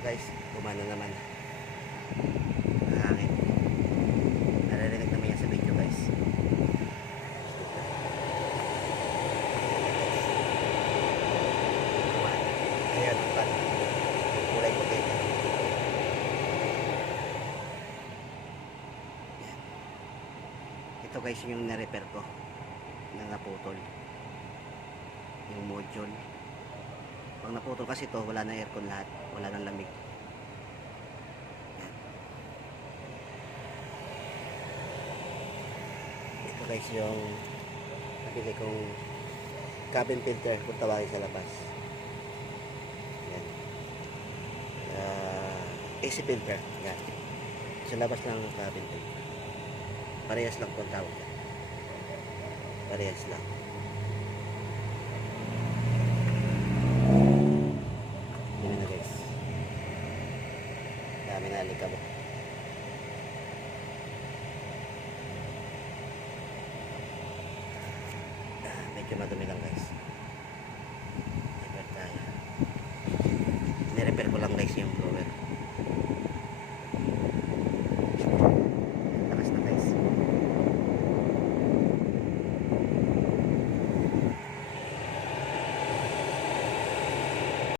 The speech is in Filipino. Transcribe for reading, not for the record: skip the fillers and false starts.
guys, gumana naman ang hangin. Naririnig naman yan sa video guys. Ayan, kulay puti. Ito guys yung na-repair ko na naputol yung module. Pag naputol kasi ito, wala na aircon lahat, wala nang lamig. Yan. Ito guys yung nabili kong cabin filter kung tawagin sa labas. Yan. AC filter. Yan. Sa labas ng cabin filter. Parehas lang kung tawag. Parehas lang. Yun na guys. Dami na alikabok. Medyo madumi lang guys. Repair tayo. Nirepair ko lang guys yung blower.